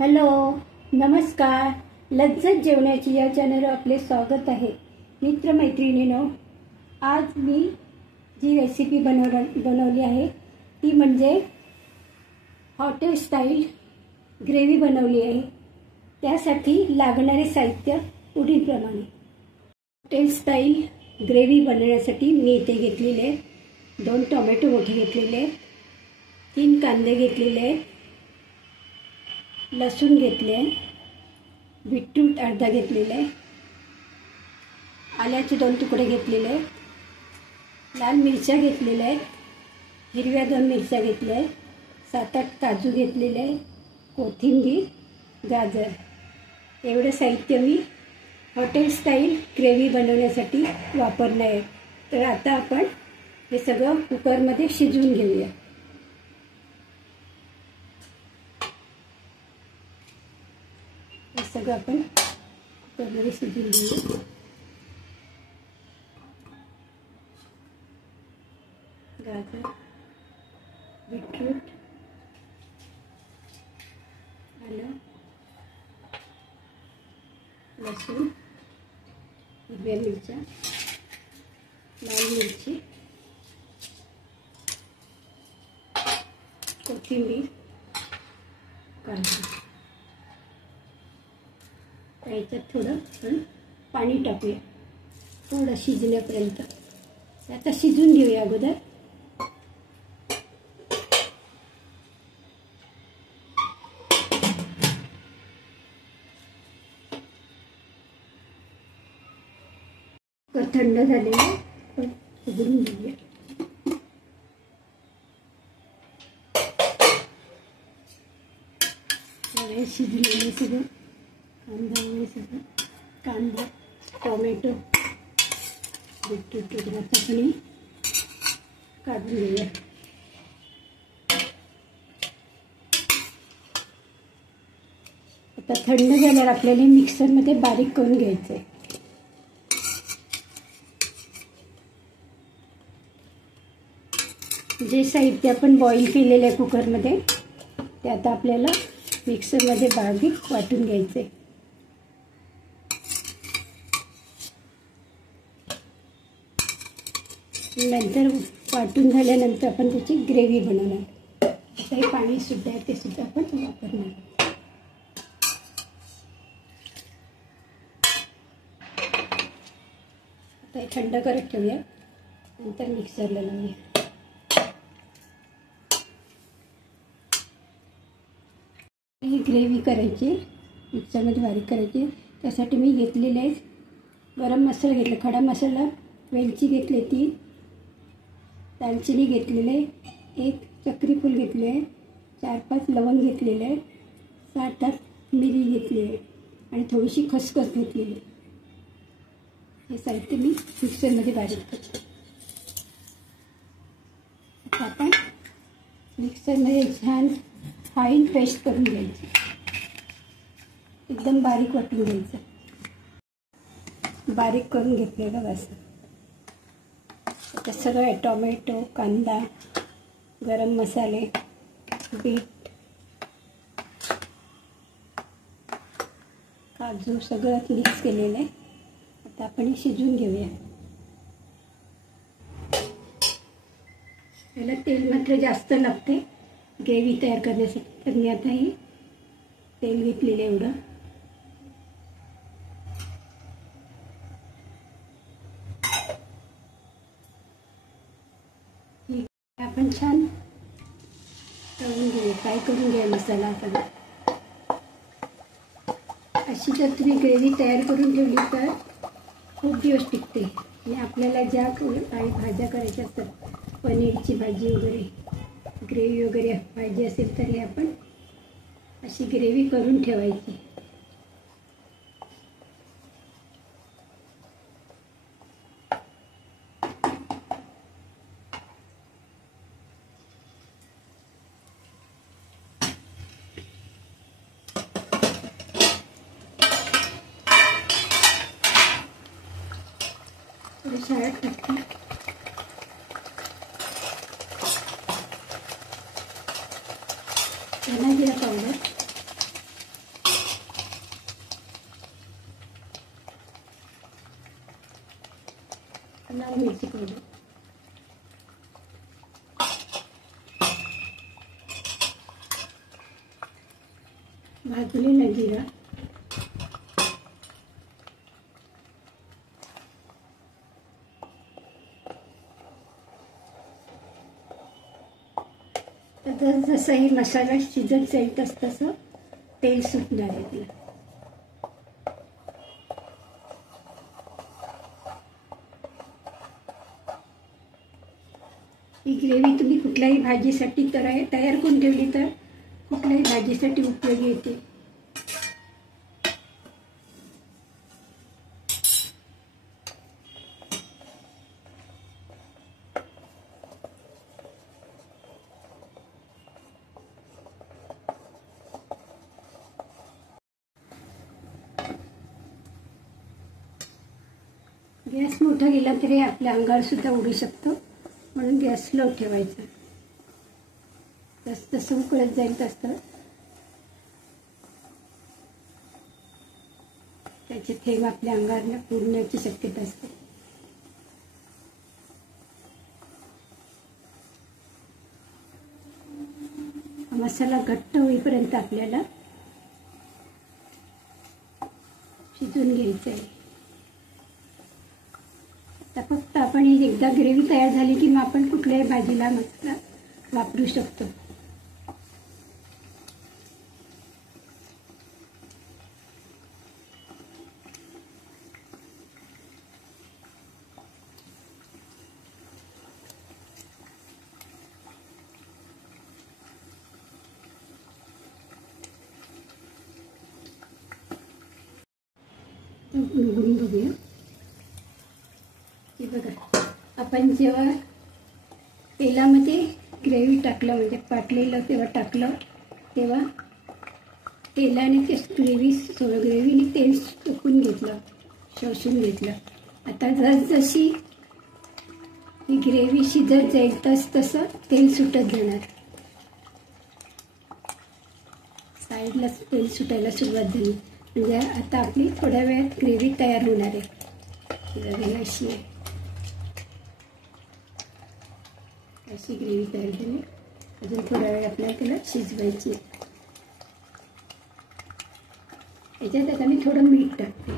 Hello, नमस्कार. लज्जत जेवणाची या चॅनलवर आपले स्वागत आहे. मित्रमैत्रिणींनो, आज मी जी रेसिपी बनवली आहे ती म्हणजे हॉटेल स्टाईल ग्रेव्ही बनवली आहे. त्यासाठी लागणारे साहित्य पुढीलप्रमाणे. हॉटेल स्टाईल ग्रेव्ही बनवण्यासाठी मी इथे घेतलेले 2 टोमॅटो मोठे घेतलेले, 3 कांदे घेतलेले, लसूण घेतले, बीटरूट अर्धा घेतलेले, आल्याचे 2 तुकडे घेतलेले, लाल मिरच्या घेतलेल्या आहेत, हिरव्या 2 मिरच्या घेतल्या आहेत, 7-8 काजू घेतलेले, कोथिंबीर, गाजर. एवढं साहित्य मी हॉटेल स्टाईल ग्रेव्ही बनवण्यासाठी वापरलं आहे. तर आता आपण हे सगळं कुकरमध्ये शिजवून घेऊया. हे सगळं आपण कुकरमध्ये शिजवून घेऊया. गाजर, बीटरूट, आलं, लसूण, हिरव्या मिरच्या, लाल मिरची, कोथिंबीर, काजू. याच्यात थोडं आपण पाणी टाकूया थोडं शिजण्यापर्यंत. आता शिजून घेऊया अगोदर. थंड झालेलं आपण उघडून घेऊया. शिजलेलं सगळं कांदा वगैरे सगळं, कांदा, टोमॅटो, बीटरूट वगैरे आपण काढून घेऊया. आता थंड झाल्यावर आपल्याला मिक्सरमध्ये बारीक करून घ्यायचं आहे. जे साहित्य आपण बॉईल केलेलं आहे कुकरमध्ये ते आता आपल्याला मिक्सरमध्ये बारीक वाटून घ्यायचे. नंतर वाटून झाल्यानंतर आपण त्याची ग्रेव्ही बनवणार. आता हे पाणी सुद्धा आहे ते सुद्धा आपण वापरणार. आता हे थंड करत ठेवूया, नंतर मिक्सरला लावूया. ही ग्रेव्ही करायची, मिक्सरमध्ये बारीक करायची. त्यासाठी मी घेतलेले आहे गरम मसाला घेतला, खडा मसाला, वेलची घेतली, 3 दालचिनी घेतलेले, 1 चक्री फूल घेतले, 4-5 लवंग घेतलेले, 7-8 मिरी घेतलेले आणि थोडीशी खसखस घेतलेली. हे साहित्य मी मिक्सरमध्ये बारीक करतो. आता आपण मिक्सरमध्ये छान फाईन पेस्ट करून घ्यायची, एकदम बारीक वाटून घ्यायचं. बारीक करून घेतलेलं बस. आता सगळं टोमॅटो, कांदा, गरम मसाले, बीट, काजू सगळं मिक्स केलेलं आहे. आता आपण शिजवून घेऊया. याला तेल मात्र जास्त लागते ग्रेव्ही तयार करण्यासाठी. तर मी आता हे तेल घेतलेलं एवढं. आपण छान तळून घेऊया, फ्राय करून घ्या मसाला. आपण अशी जर तुम्ही ग्रेव्ही तयार करून ठेवली तर खूप दिवस टिकते. आणि आपल्याला ज्या काही भाज्या करायच्या असतात, पनीरची भाजी वगैरे, ग्रेव्ही वगैरे पाहिजे असेल तरी आपण अशी ग्रेव्ही करून ठेवायची. शाळेत टाकते. धना जिरा पावडर, लाल मिरची पावडर, भाजलेला जिरा, जसंही मसाला शिजत जाईल तसं तेल सुटणार आहे तिला. ही ग्रेव्ही तुम्ही कुठल्याही भाजीसाठी तयार करून ठेवली तर कुठल्याही भाजीसाठी उपयोगी येते. गॅस मोठा गेला तरी आपल्या अंगावर सुद्धा उडू शकतो, म्हणून गॅस स्लो ठेवायचा. जसं उकळत जाईल तसं त्याचे थेंब आपल्या अंगावर उडण्याची शक्यता असते. मसाला घट्ट होईपर्यंत आपल्याला शिजवून घ्यायचं आहे. आता फक्त आपण एकदा ग्रेव्ही तयार झाली की मग आपण कुठल्याही भाजीला मसाला वापरू शकतो. उघडून बघूया की बघा, आपण जेव्हा तेलामध्ये ग्रेव्ही टाकलं म्हणजे पाटलेलं तेव्हा टाकलं तेव्हा तेलाने ते ग्रेव्हीने तेल सुकून घेतलं, शोषून घेतलं. आता जसजशी ही ग्रेव्ही शिजत जाईल तसं तेल सुटत जाणार. साईडला तेल सुटायला सुरुवात झाली म्हणजे आता आपली थोड्या वेळात ग्रेव्ही तयार होणार आहे. अशी ग्रेव्ही तयार झाली. अजून थोडा वेळ आपल्याला त्याला शिजवायची. याच्यात आता मी थोडं मीठ टाकते.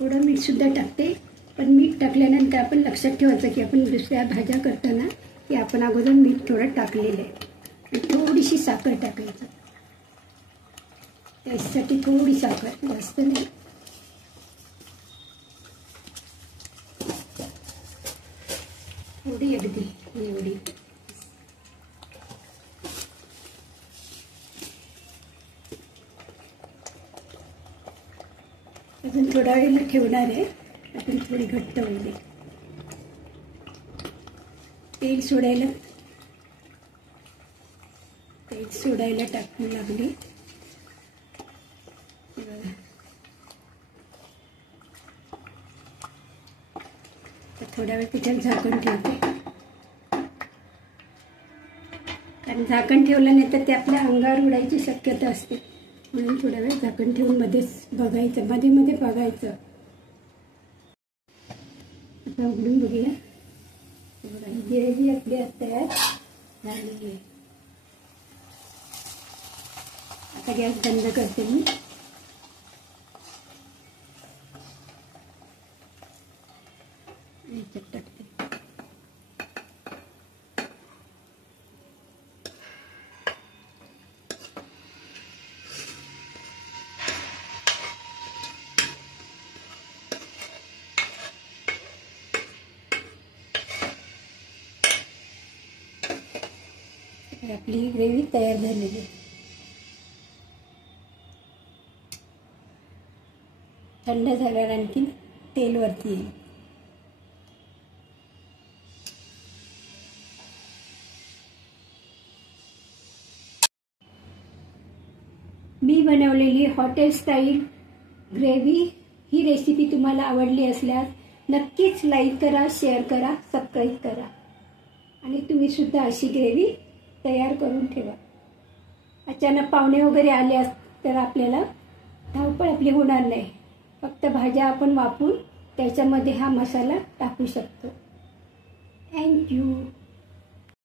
थोडं मीठ सुद्धा टाकते, पण मीठ टाकल्यानंतर आपण लक्षात ठेवायचं की आपण दुसऱ्या भाज्या करताना की आपण अगोदर मीठ थोडं टाकलेलं आहे. आणि थोडीशी साखर टाकायची. त्यासाठी थोडी साखर, जास्त नाही. थोडी अगदी एवढी. अजून थोडा वेळ ठेवणार आहे. आपण थोडी घट्ट होईल. तेल सोडायला टाकू लागली. थोडा वेळ त्याच्यात झाकण ठेवते, कारण झाकण ठेवलं नाही तर ते आपल्या अंगावर उडायची शक्यता असते. म्हणून थोडा वेळ झाकण ठेवून मध्येच बघायचं, मध्ये मध्ये बघायचं. आता उघडून बघूया. ग्रेव्ही आपली तयार झालेली आहे. आता गॅस बंद करते मी. याच्यात टाकते. आपली ग्रेव्ही तयार झालेली आहे. थंड झाल्यावर आणखी तेल वरती येईल. मी बनवलेली हॉटेल स्टाईल ग्रेव्ही ही रेसिपी तुम्हाला आवडली असल्यास नक्कीच लाईक करा, शेअर करा, सबस्क्राईब करा. आणि तुम्ही सुद्धा अशी ग्रेव्ही तयार करून ठेवा. अचानक पाहुणे वगैरे आले तर आपल्याला धावपळ आपली होणार नाही. फक्त भाज्या आपण वापरून त्याच्यामध्ये हा मसाला टाकू शकतो. थँक्यू.